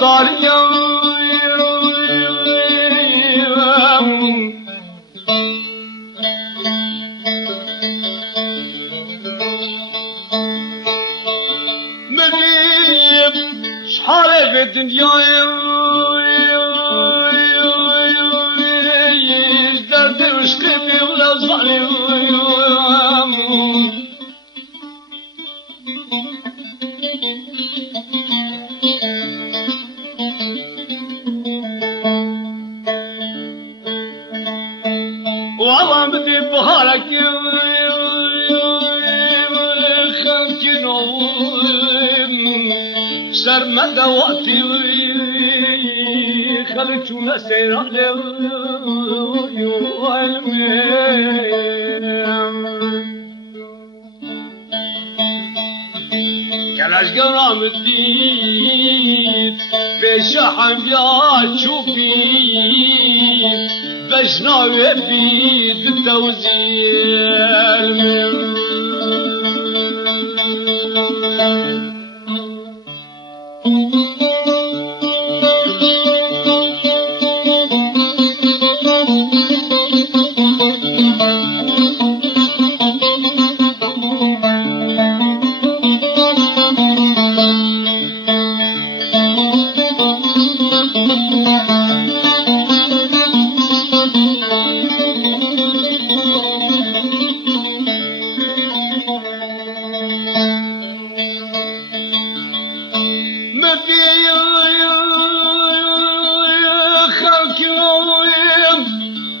داريا مريب شحال في الدنيا جدرت وشقيبي ولا ظالم والله بدي بهارك خلكنو سرمد وقتي خلتونا سير على كلاش قرام الدين بشحن يا شوفي بشناوي بيد التوزيع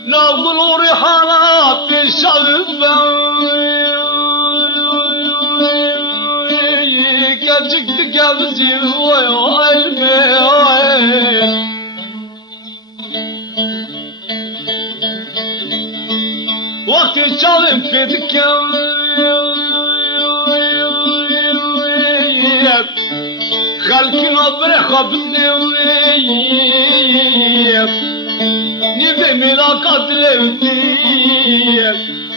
ناظر رحالات الشعب كجك تقابزي وعلمي وقت الشعب في دكام خلقنا برخة بالنوية نبي ملاقات لودي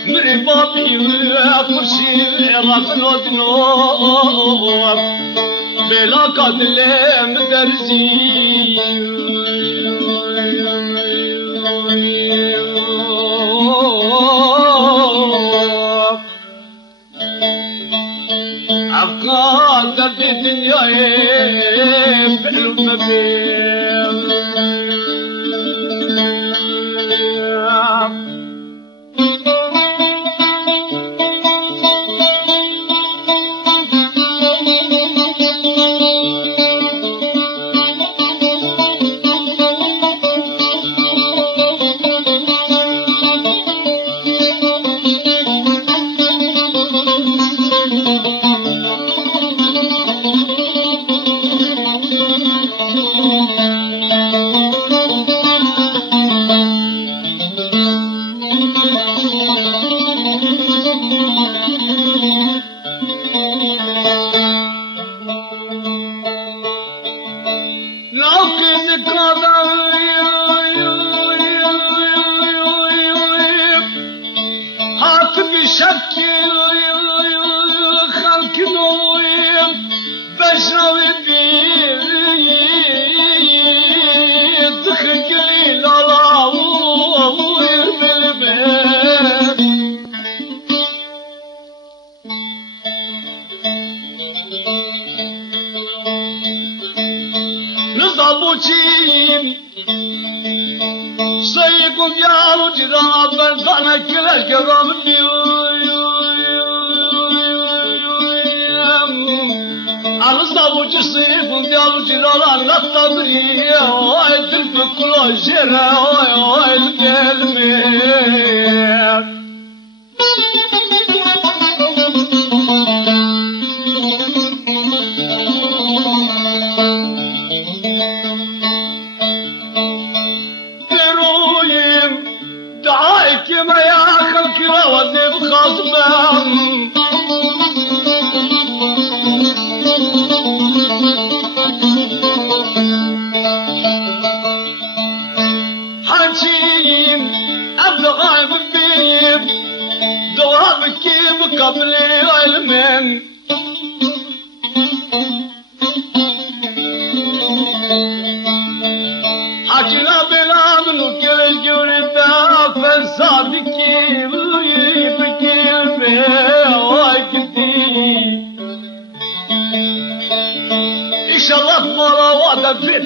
مرباطي وفرشي راسنا دنور ملاقات لمدرزي عبقات درب الدنيا بحلو مبين شكل خلق نويم بشري بيد دخل قليل الله بالبيت نضبوشين سيكون يا رجل بلطانة كلا الكرام أصابوا جسيف وديالو جلالان للطبرية ويدلف كل جرى ويدلمين ترويم دعايك ما يا خلق روضي بخصبان أبغى بيب دوامك قبل علمين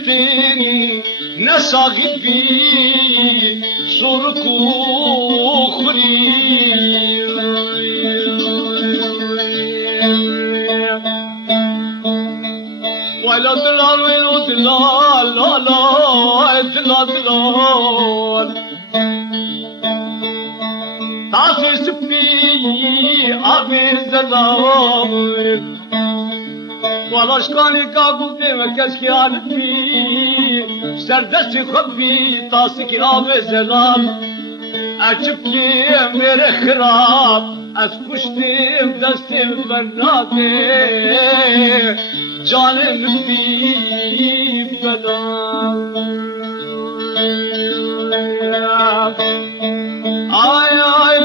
الدين نساغي بي صورك وخري ولا دلال ولا دلال لا لا دلال دلال تعطي سبي أبي زلال ولا شكاني كابو في مركز كيانتي سردستي خبي طاسك أبي زلال أجبتي ميري خراب أسكشتي بدستي برنادي جاني من بي بلال آي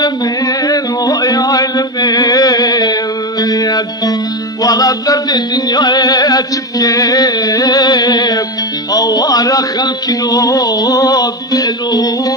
المين ويا المين ولا درد الدنيا تبكي أو أرخ الكنوب بلو